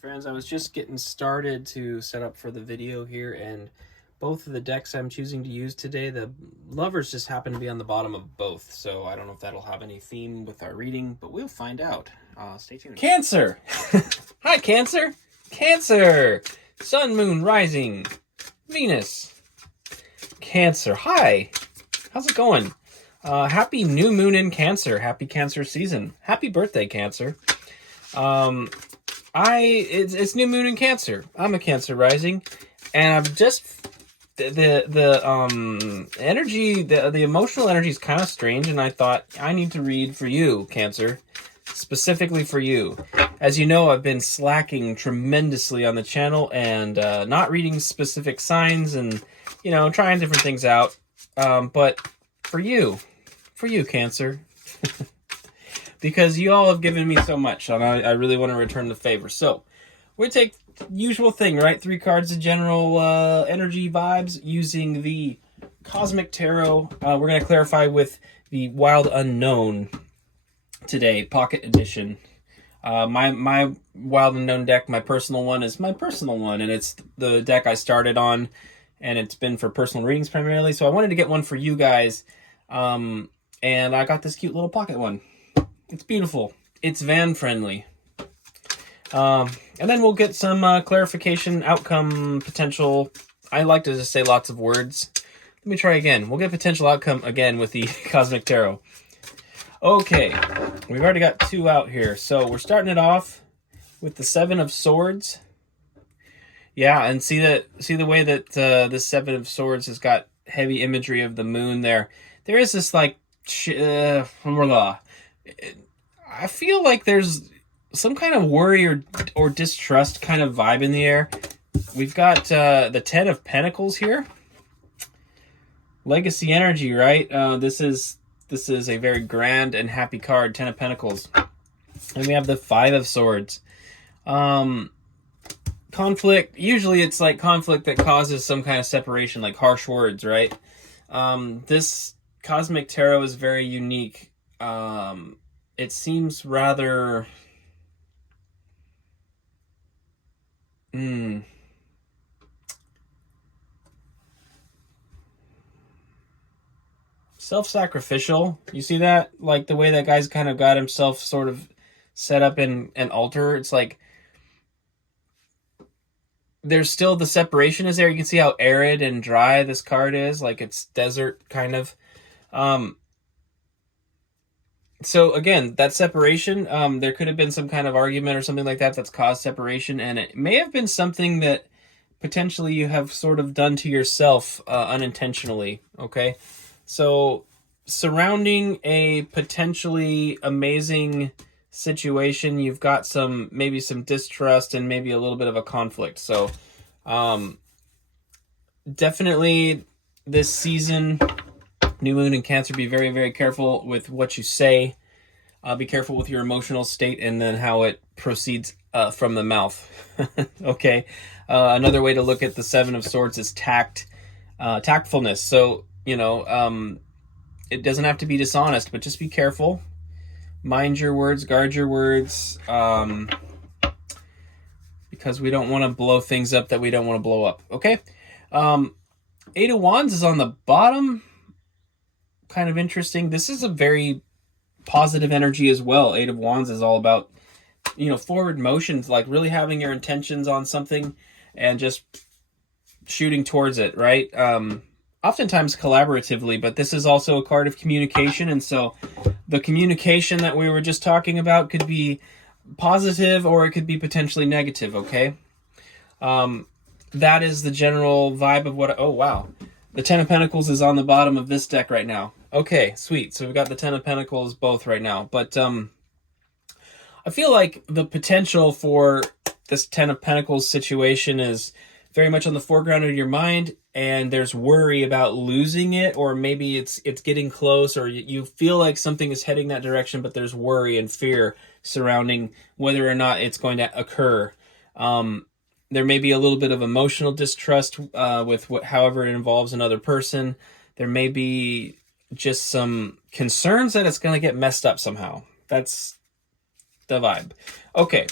friends, I was just getting started to set up for the video here, and both of the decks I'm choosing to use today, the lovers just happen to be on the bottom of both, so I don't know if that'll have any theme with our reading, but we'll find out. Stay tuned. Cancer! Hi, Cancer! Cancer! Sun, Moon, Rising, Venus. Cancer, hi! How's it going? Happy new moon in Cancer. Happy Cancer season. Happy birthday, Cancer. It's new moon in Cancer. I'm a Cancer rising, and I've just the energy, the emotional energy is kind of strange, and I thought I need to read for you, Cancer, specifically for you. As you know, I've been slacking tremendously on the channel and not reading specific signs and trying different things out. But for you, Cancer. Because you all have given me so much, and I really want to return the favor. So, we take usual thing, right? 3 cards of general energy vibes using the Cosmic Tarot. We're going to clarify with the Wild Unknown today, Pocket Edition. My Wild Unknown deck, my personal one, is my personal one, and it's the deck I started on, and it's been for personal readings primarily. So I wanted to get one for you guys, and I got this cute little pocket one. It's beautiful. It's van friendly. And then we'll get some clarification, outcome, potential. I like to just say lots of words. Let me try again. We'll get potential outcome again with the Cosmic Tarot. Okay, we've already got 2 out here. So we're starting it off with the 7 of Swords. Yeah, and see the way that the 7 of Swords has got heavy imagery of the moon there. There is this like I feel like there's some kind of worry or distrust kind of vibe in the air. We've got the 10 of Pentacles here. Legacy energy, right? This is a very grand and happy card, 10 of Pentacles. And we have the 5 of Swords. Conflict, usually it's like conflict that causes some kind of separation, like harsh words, right? This Cosmic Tarot is very unique. It seems rather self-sacrificial. You see that? Like the way that guy's kind of got himself sort of set up in an altar. It's like there's still the separation is there. You can see how arid and dry this card is. Like it's desert kind of. So again, that separation, there could have been some kind of argument or something like that that's caused separation, and it may have been something that potentially you have sort of done to yourself unintentionally, okay? So surrounding a potentially amazing situation, you've got maybe some distrust and maybe a little bit of a conflict. So definitely this season, new moon in Cancer, be very, very careful with what you say. Be careful with your emotional state and then how it proceeds from the mouth. Okay. Another way to look at the 7 of Swords is tactfulness. So, it doesn't have to be dishonest, but just be careful. Mind your words, guard your words, because we don't want to blow things up that we don't want to blow up. Okay. 8 of Wands is on the bottom. Kind of interesting. This is a very positive energy as well. 8 of Wands is all about, forward motions, like really having your intentions on something and just shooting towards it, right? Oftentimes collaboratively, but this is also a card of communication, and so the communication that we were just talking about could be positive or it could be potentially negative, okay? That is the general vibe of what... Oh, wow. The 10 of Pentacles is on the bottom of this deck right now. Okay, sweet. So we've got the 10 of Pentacles both right now. But I feel like the potential for this 10 of Pentacles situation is very much on the foreground of your mind, and there's worry about losing it, or maybe it's getting close, or you feel like something is heading that direction, but there's worry and fear surrounding whether or not it's going to occur. There may be a little bit of emotional distrust with however it involves another person. There may be just some concerns that it's going to get messed up somehow. That's the vibe. Okay,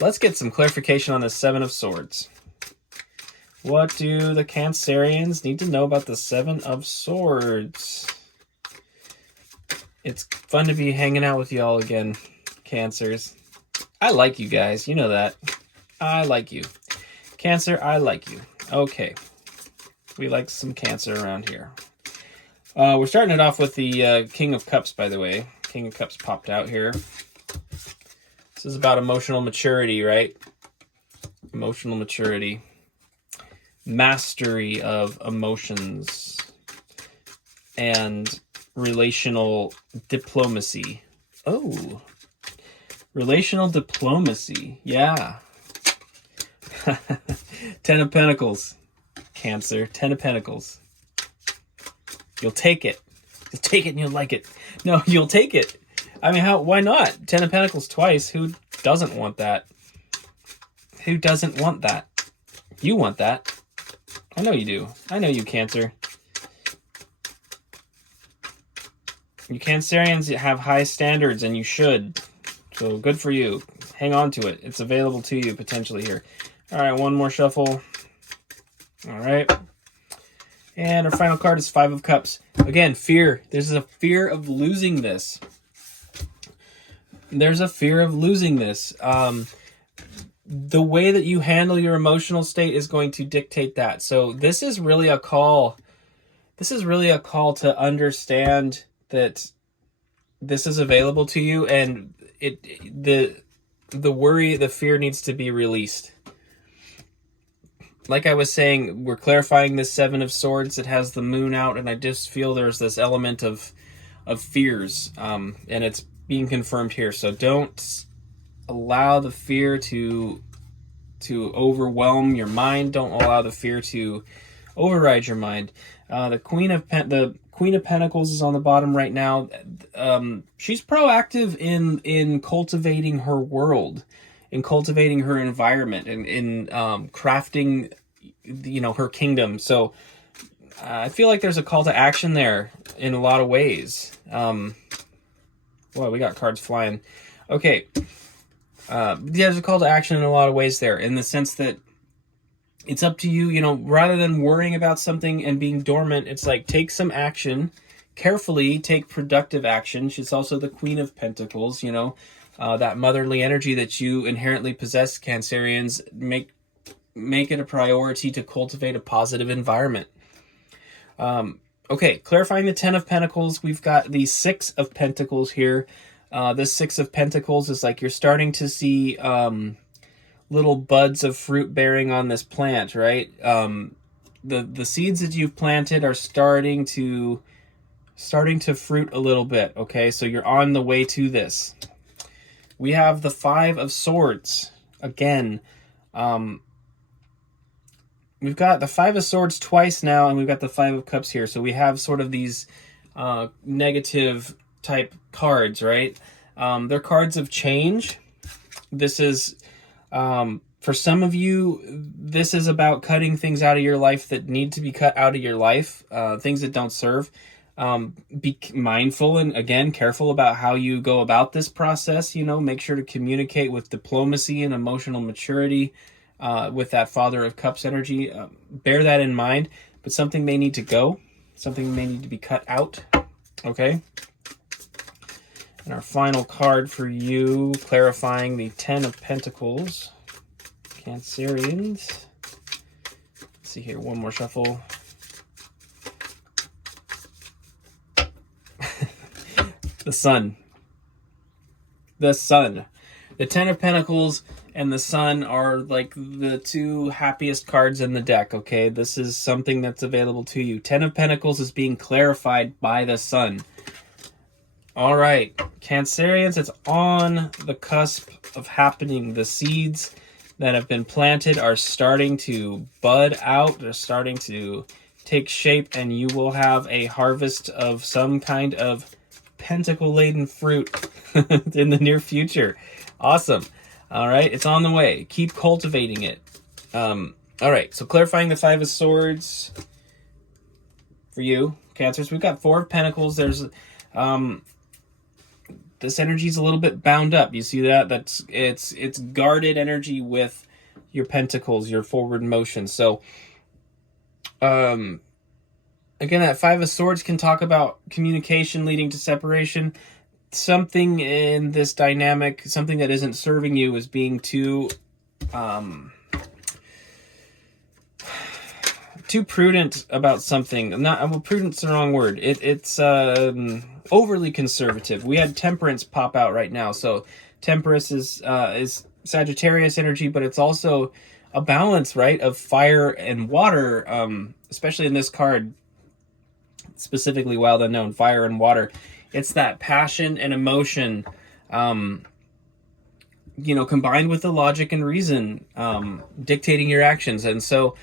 let's get some clarification on the Seven of Swords. What do the Cancerians need to know about the Seven of Swords? It's fun to be hanging out with y'all again, Cancers. I like you guys. You know that. I like you. Cancer, I like you. Okay. We like some Cancer around here. We're starting it off with the King of Cups, by the way. King of Cups popped out here. This is about emotional maturity, right? Emotional maturity. Mastery of emotions. And relational diplomacy. Oh. Relational diplomacy. Yeah. 10 of Pentacles. Cancer. 10 of Pentacles. You'll take it. You'll take it and you'll like it. No, you'll take it. I mean, why not? 10 of Pentacles twice. Who doesn't want that? Who doesn't want that? You want that. I know you do. I know you, Cancer. You Cancerians have high standards, and you should. So good for you. Hang on to it. It's available to you potentially here. All right, one more shuffle. All right. And our final card is Five of Cups. Again, fear. There's a fear of losing this. There's a fear of losing this. The way that you handle your emotional state is going to dictate that. So this is really a call. This is really a call to understand that this is available to you, and the worry, the fear needs to be released. Like I was saying, we're clarifying this Seven of Swords. It has the moon out, and I just feel there's this element of fears, and it's being confirmed here. So don't allow the fear to overwhelm your mind. Don't allow the fear to override your mind. The Queen of Pentacles is on the bottom right now. She's proactive in cultivating her world, in cultivating her environment, and in crafting, her kingdom. So I feel like there's a call to action there in a lot of ways. Well, we got cards flying. Okay. There's a call to action in a lot of ways there, in the sense that it's up to you, rather than worrying about something and being dormant, it's like, take some action, carefully take productive action. She's also the Queen of Pentacles, that motherly energy that you inherently possess, Cancerians. Make it a priority to cultivate a positive environment. Okay, clarifying the 10 of Pentacles, we've got the 6 of Pentacles here. This 6 of Pentacles is like you're starting to see little buds of fruit bearing on this plant, right? The seeds that you've planted are starting to fruit a little bit, okay? So you're on the way to this. We have the 5 of Swords. Again, we've got the 5 of Swords twice now, and we've got the 5 of Cups here. So we have sort of these negative type cards, right? They're cards of change. This is, for some of you, this is about cutting things out of your life that need to be cut out of your life, things that don't serve. Be mindful and, again, careful about how you go about this process. Make sure to communicate with diplomacy and emotional maturity with that Father of Cups energy. Bear that in mind, but something may need to go. Something may need to be cut out. Okay? And our final card for you, clarifying the 10 of Pentacles. Cancerians. Let's see here, one more shuffle. The Sun. The Sun. The 10 of Pentacles and the Sun are like the two happiest cards in the deck, okay? This is something that's available to you. 10 of Pentacles is being clarified by the Sun. All right, Cancerians, it's on the cusp of happening. The seeds that have been planted are starting to bud out. They're starting to take shape, and you will have a harvest of some kind of pentacle-laden fruit in the near future. Awesome. All right, it's on the way. Keep cultivating it. All right, so clarifying the 5 of Swords for you, Cancers. We've got 4 of Pentacles. There's this energy is a little bit bound up. You see that? It's guarded energy with your pentacles, your forward motion. So, again, that Five of Swords can talk about communication leading to separation. Something in this dynamic, something that isn't serving you, is being too prudent about something. Well, prudent's the wrong word. It's overly conservative. We had Temperance pop out right now. So Temperance is Sagittarius energy, but it's also a balance, right, of fire and water, especially in this card, specifically Wild Unknown, fire and water. It's that passion and emotion, combined with the logic and reason, dictating your actions. And so,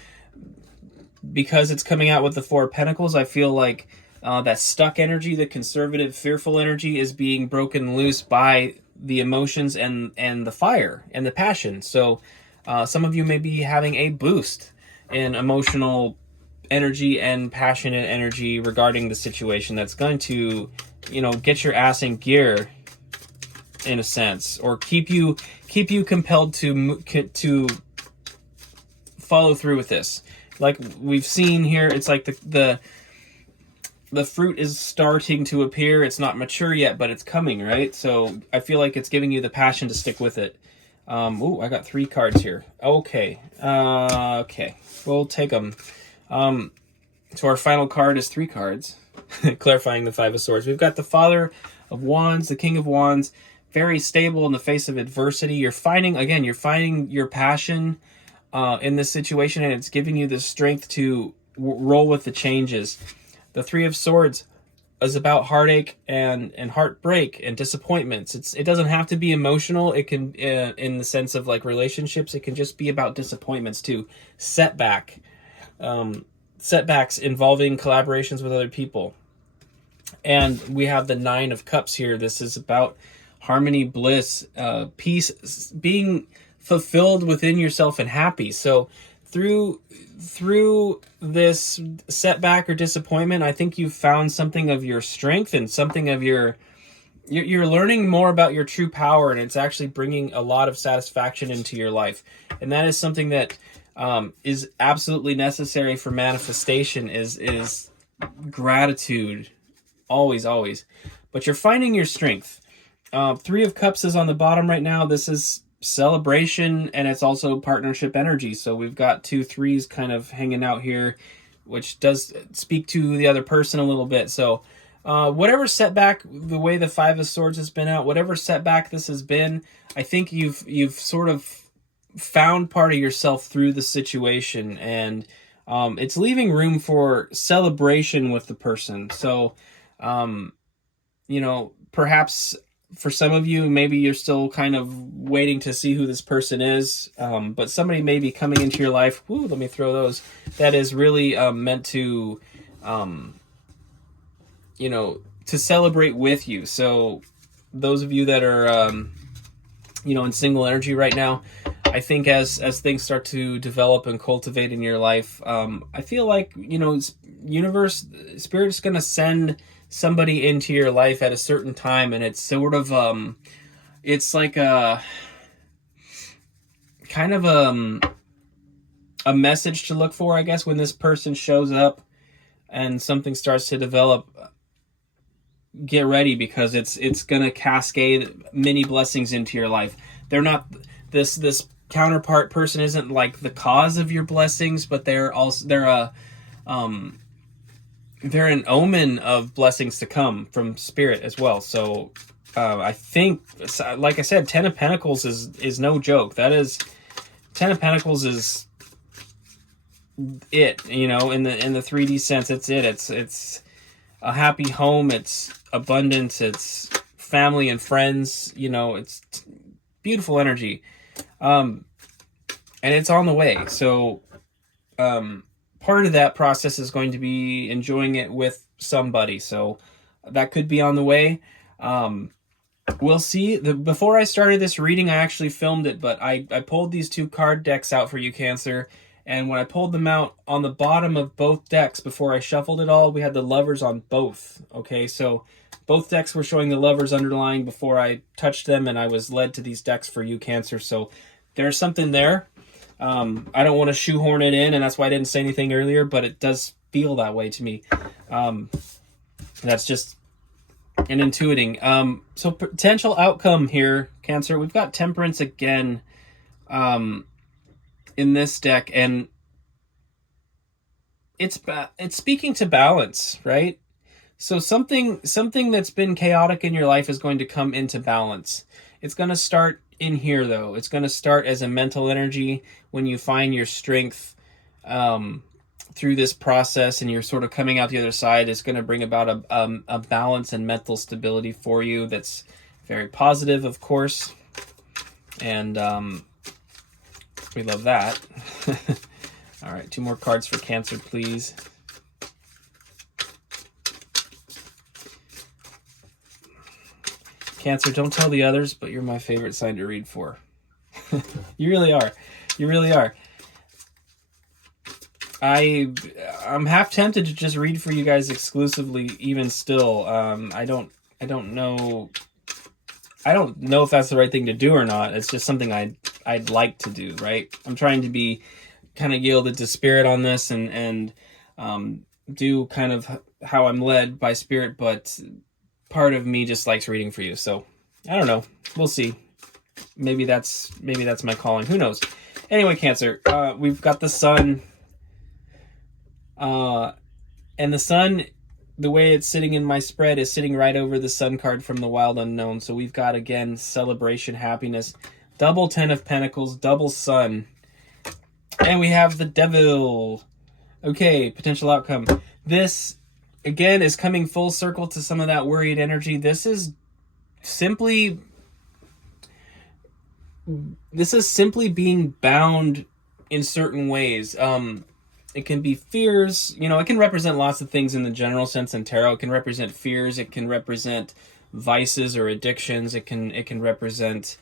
because it's coming out with the Four of Pentacles, I feel like that stuck energy, the conservative, fearful energy, is being broken loose by the emotions and the fire and the passion. So some of you may be having a boost in emotional energy and passionate energy regarding the situation that's going to, get your ass in gear, in a sense, or keep you compelled to follow through with this. Like we've seen here, it's like the fruit is starting to appear. It's not mature yet, but it's coming, right? So I feel like it's giving you the passion to stick with it. Ooh, I got 3 cards here. Okay. Okay. We'll take them. So our final card is 3 cards, clarifying the Five of Swords. We've got the Father of Wands, the King of Wands, very stable in the face of adversity. You're finding your passion in this situation, and it's giving you the strength to roll with the changes. The Three of Swords is about heartache and heartbreak and disappointments. It doesn't have to be emotional. It can, in the sense of like relationships, it can just be about disappointments too. Setbacks involving collaborations with other people. And we have the Nine of Cups here. This is about harmony, bliss, peace, being fulfilled within yourself and happy. So through this setback or disappointment, I think you've found something of your strength and something of you're learning more about your true power, and it's actually bringing a lot of satisfaction into your life. And that is something that is absolutely necessary for manifestation, is gratitude. Always. But you're finding your strength. Three of Cups is on the bottom right now. This is celebration, and it's also partnership energy. So we've got 2 threes kind of hanging out here, which does speak to the other person a little bit. So whatever setback, the way the Five of Swords has been out, whatever setback this has been, I think you've sort of found part of yourself through the situation, and it's leaving room for celebration with the person. So perhaps for some of you, maybe you're still kind of waiting to see who this person is, but somebody may be coming into your life. Woo, let me throw those. That is really meant to, to celebrate with you. So those of you that are, in single energy right now, I think as things start to develop and cultivate in your life, I feel like, universe, Spirit's going to send somebody into your life at a certain time, and it's sort of it's like a kind of a message to look for, I guess, when this person shows up and something starts to develop. Get ready, because it's gonna cascade many blessings into your life. They're not this counterpart person isn't like the cause of your blessings, but they're an omen of blessings to come from Spirit as well. So I think, like I said, 10 of Pentacles is no joke. That is, 10 of is it, in the 3D sense, it's it. It's a happy home, it's abundance, it's family and friends, it's beautiful energy. And it's on the way. So part of that process is going to be enjoying it with somebody. So that could be on the way. We'll see. Before I started this reading, I actually filmed it, but I pulled these 2 card decks out for you, Cancer. And when I pulled them out, on the bottom of both decks, before I shuffled it all, we had the Lovers on both. Okay, so Both decks were showing the Lovers underlying before I touched them, and I was led to these decks for you, Cancer. So there's something there. I don't want to shoehorn it in, and that's why I didn't say anything earlier, but it does feel that way to me. That's just an intuiting. So potential outcome here, Cancer. We've got Temperance again in this deck, and it's speaking to balance, right? So something that's been chaotic in your life is going to come into balance. It's going to start in here, though. It's going to start as a mental energy when you find your strength through this process, and you're sort of coming out the other side. It's going to bring about a balance and mental stability for you that's very positive, of course. And we love that. All right, 2 more cards for Cancer, please. Cancer, don't tell the others, but you're my favorite sign to read for. You really are. You really are. I'm half tempted to just read for you guys exclusively, even still. I don't know if that's the right thing to do or not. It's just something I'd like to do, right? I'm trying to be kind of yielded to Spirit on this, and do kind of how I'm led by Spirit, but part of me just likes reading for you. So I don't know. We'll see. Maybe that's my calling. Who knows? Anyway, Cancer, we've got the Sun. And the Sun, the way it's sitting in my spread, is sitting right over the Sun card from the Wild Unknown. So we've got, again, celebration, happiness, double 10 of Pentacles, double Sun. And we have the Devil. Okay, potential outcome. This, again, is coming full circle to some of that worried energy. This is simply being bound in certain ways. It can be fears. It can represent lots of things in the general sense in tarot. It can represent fears. It can represent vices or addictions. It can represent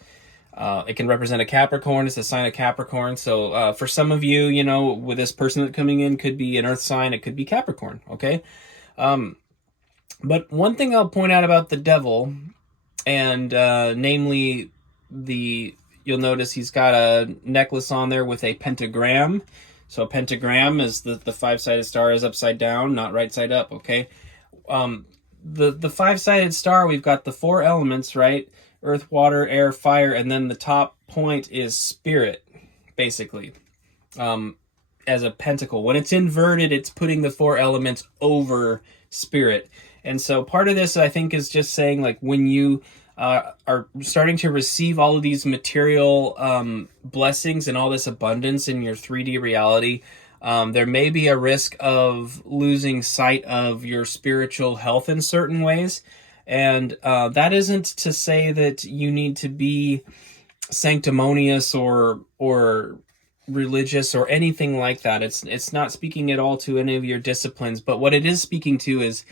a Capricorn. It's a sign of Capricorn. So for some of you, with this person that coming in, could be an Earth sign. It could be Capricorn. Okay. But one thing I'll point out about the Devil, and namely you'll notice he's got a necklace on there with a pentagram. So a pentagram is the 5-sided star is upside down, not right side up, okay? The 5-sided star, we've got the 4 elements, right? Earth, water, air, fire, and then the top point is Spirit, basically, as a pentacle. When it's inverted, it's putting the 4 elements over Spirit. And so part of this, I think, is just saying, like, when you are starting to receive all of these material blessings and all this abundance in your 3D reality, there may be a risk of losing sight of your spiritual health in certain ways. And that isn't to say that you need to be sanctimonious or religious or anything like that. It's not speaking at all to any of your disciplines, but what it is speaking to is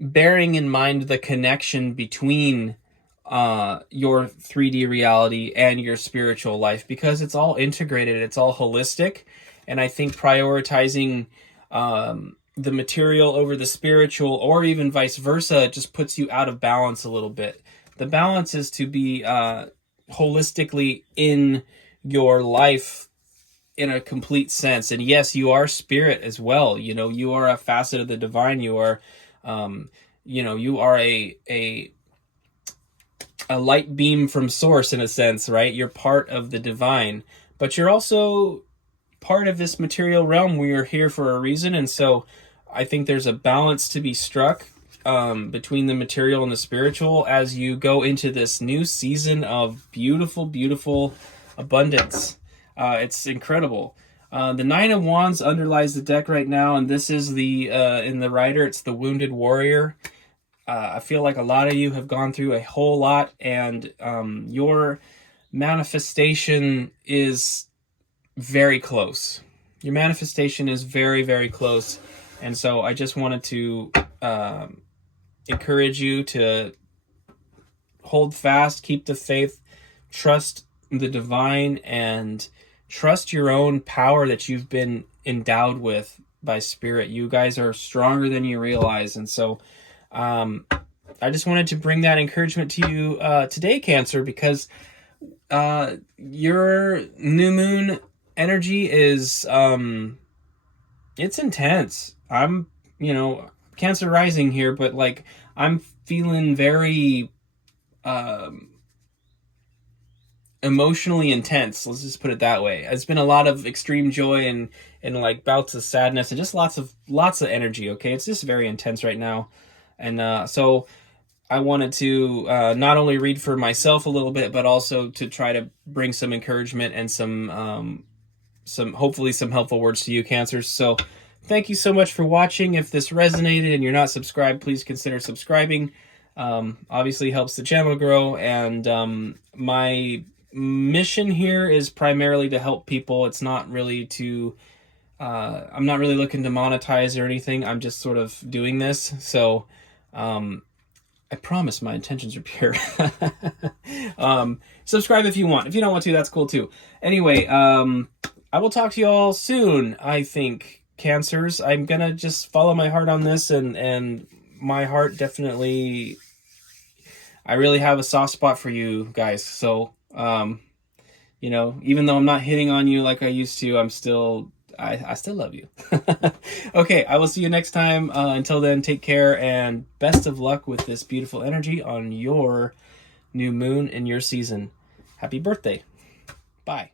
bearing in mind the connection between your 3D reality and your spiritual life, because it's all integrated, it's all holistic. And I think prioritizing the material over the spiritual, or even vice versa, just puts you out of balance a little bit. The balance is to be holistically in your life in a complete sense. And yes, you are spirit as well. You are a facet of the divine. You are you are a light beam from source, in a sense, right? You're part of the divine, but you're also part of this material realm. We are here for a reason. And so I think there's a balance to be struck between the material and the spiritual as you go into this new season of beautiful, beautiful abundance. It's incredible. The 9 of Wands underlies the deck right now, and this is the in the Rider, it's the Wounded Warrior. I feel like a lot of you have gone through a whole lot, and your manifestation is very close. Your manifestation is very, very close. And so I just wanted to encourage you to hold fast, keep the faith, trust the divine, and trust your own power that you've been endowed with by Spirit. You guys are stronger than you realize. And so I just wanted to bring that encouragement to you today, Cancer, because your new moon energy is it's intense. I'm, Cancer rising here, but like I'm feeling very emotionally intense. Let's just put it that way. It's been a lot of extreme joy and like bouts of sadness and just lots of energy. Okay, it's just very intense right now, and so I wanted to not only read for myself a little bit, but also to try to bring some encouragement and some hopefully some helpful words to you, Cancers. So thank you so much for watching. If this resonated and you're not subscribed, please consider subscribing. Obviously helps the channel grow, and my mission here is primarily to help people. It's not really to I'm not really looking to monetize or anything. I'm just sort of doing this. So I promise my intentions are pure. Subscribe if you want. If you don't want to, that's cool too. Anyway, I will talk to you all soon, I think, Cancers. I'm gonna just follow my heart on this, and my heart definitely, I really have a soft spot for you guys. So, even though I'm not hitting on you like I used to, I still love you. Okay, I will see you next time. Until then, take care and best of luck with this beautiful energy on your new moon in your season. Happy birthday. Bye.